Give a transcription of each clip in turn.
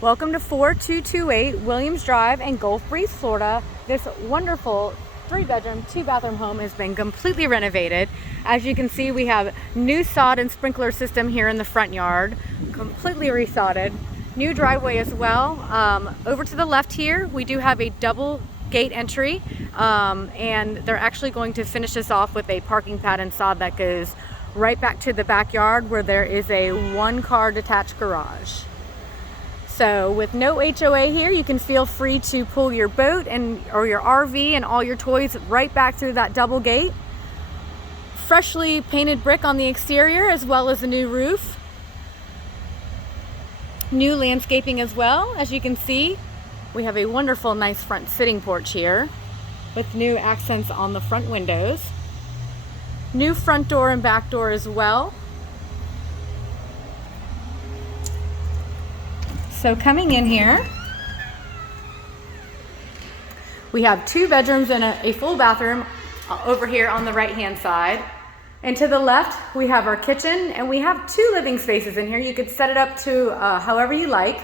Welcome to 4228 Williams Drive in Gulf Breeze, Florida. This wonderful 3-bedroom, 2-bathroom home has been completely renovated. As you can see, we have new sod and sprinkler system here in the front yard, completely resodded. New driveway as well. Over to the left here, we do have a double gate entry, and they're actually going to finish this off with a parking pad and sod that goes right back to the backyard where there is a 1-car detached garage. So with no HOA here, you can feel free to pull your boat or your RV and all your toys right back through that double gate. Freshly painted brick on the exterior as well as a new roof. New landscaping as well. As you can see, we have a wonderful nice front sitting porch here with new accents on the front windows. New front door and back door as well. So coming in here, we have 2 bedrooms and a full bathroom over here on the right hand side. And to the left, we have our kitchen, and we have 2 living spaces in here. You could set it up to however you like.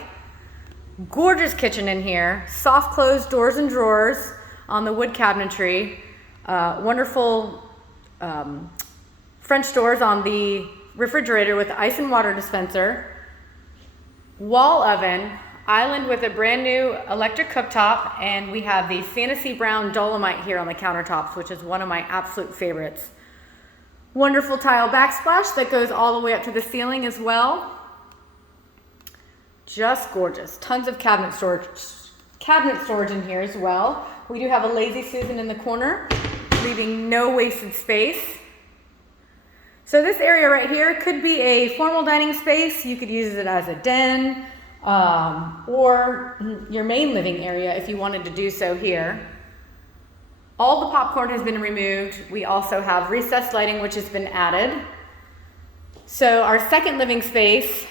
Gorgeous kitchen in here, soft closed doors and drawers on the wood cabinetry. Wonderful French doors on the refrigerator with the ice and water dispenser. Wall oven, island with a brand new electric cooktop, and we have the fantasy brown Dolomite here on the countertops, which is one of my absolute favorites. Wonderful tile backsplash that goes all the way up to the ceiling as well. Just gorgeous. Tons of cabinet storage in here as well. We do have a lazy Susan in the corner, leaving no wasted space. So this area right here could be a formal dining space. You could use it as a den or your main living area if you wanted to do so here. All the popcorn has been removed. We also have recessed lighting, which has been added. So our second living space,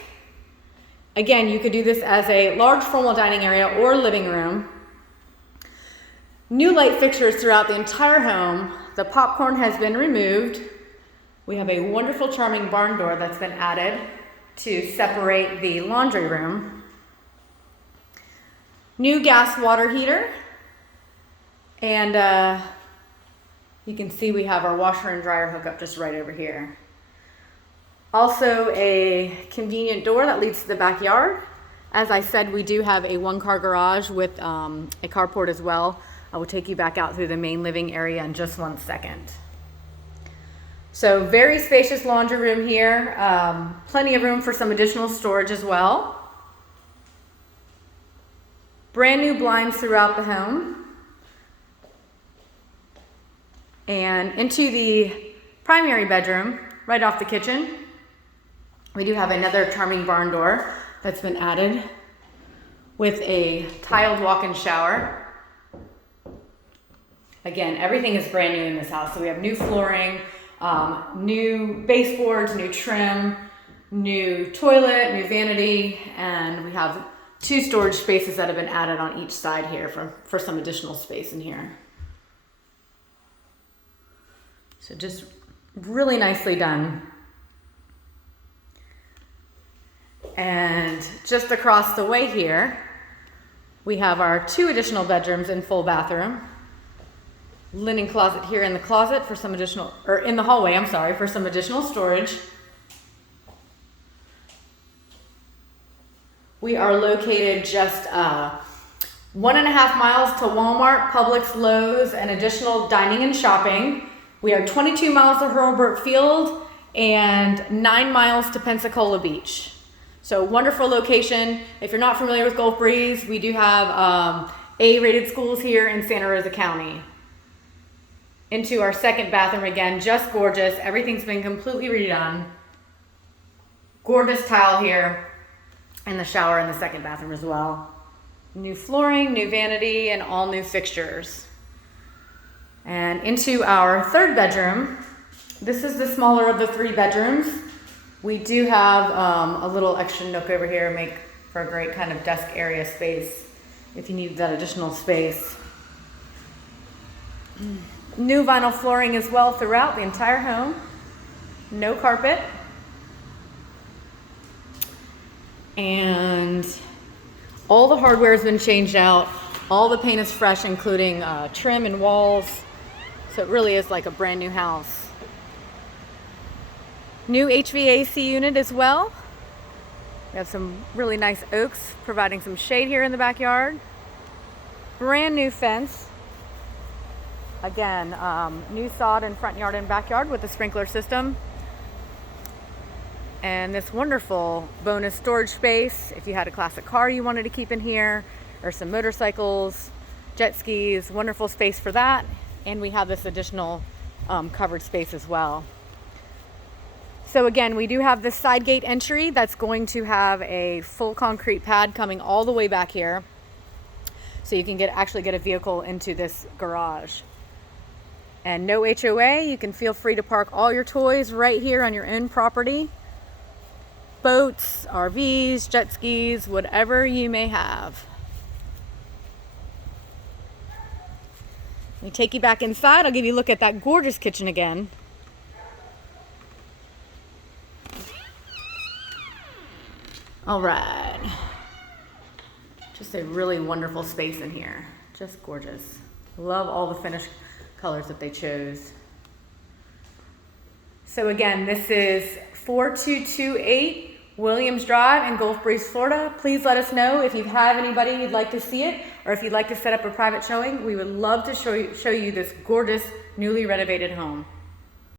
again, you could do this as a large formal dining area or living room. New light fixtures throughout the entire home. The popcorn has been removed. We have a wonderful, charming barn door that's been added to separate the laundry room. New gas water heater. And you can see we have our washer and dryer hookup just right over here. Also a convenient door that leads to the backyard. As I said, we do have a 1-car garage with a carport as well. I will take you back out through the main living area in just 1 second. So very spacious laundry room here. Plenty of room for some additional storage as well. Brand new blinds throughout the home. And into the primary bedroom, right off the kitchen, we do have another charming barn door that's been added with a tiled walk-in shower. Again, everything is brand new in this house. So we have new flooring, new baseboards, new trim, new toilet, new vanity, and we have 2 storage spaces that have been added on each side here for some additional space in here. So just really nicely done. And just across the way here, we have our 2 additional bedrooms and full bathroom. Linen closet here in the closet for some additional, or in the hallway, I'm sorry, for some additional storage. We are located just 1.5 miles to Wal-Mart, Publix, Lowe's, and additional dining and shopping. We are 22 miles to Hurlburt Field and 9 miles to Pensacola Beach. So wonderful location. If you're not familiar with Gulf Breeze, we do have A-rated schools here in Santa Rosa County. Into our second bathroom again, just gorgeous. Everything's been completely redone. Gorgeous tile here in the shower in the second bathroom as well. New flooring, new vanity, and all new fixtures. And into our third bedroom. This is the smaller of the 3 bedrooms. We do have a little extra nook over here, make for a great kind of desk area space if you need that additional space. New vinyl flooring as well throughout the entire home. No carpet. And All the hardware has been changed out. All the paint is fresh, including trim and walls. So it really is like a brand new house. New HVAC unit as well. We have some really nice oaks providing some shade here in the backyard. Brand new fence. Again, new sod in front yard and backyard with a sprinkler system. And this wonderful bonus storage space if you had a classic car you wanted to keep in here, or some motorcycles, jet skis, wonderful space for that. And we have this additional covered space as well. So again, we do have this side gate entry that's going to have a full concrete pad coming all the way back here. So you can actually get a vehicle into this garage. And no HOA, you can feel free to park all your toys right here on your own property. Boats, RVs, jet skis, whatever you may have. Let me take you back inside. I'll give you a look at that gorgeous kitchen again. All right. Just a really wonderful space in here. Just gorgeous. Love all the finish colors that they chose. So again, this is 4228 Williams Drive in Gulf Breeze, Florida. Please let us know if you have anybody you'd like to see it, or if you'd like to set up a private showing. We would love to show you this gorgeous, newly renovated home.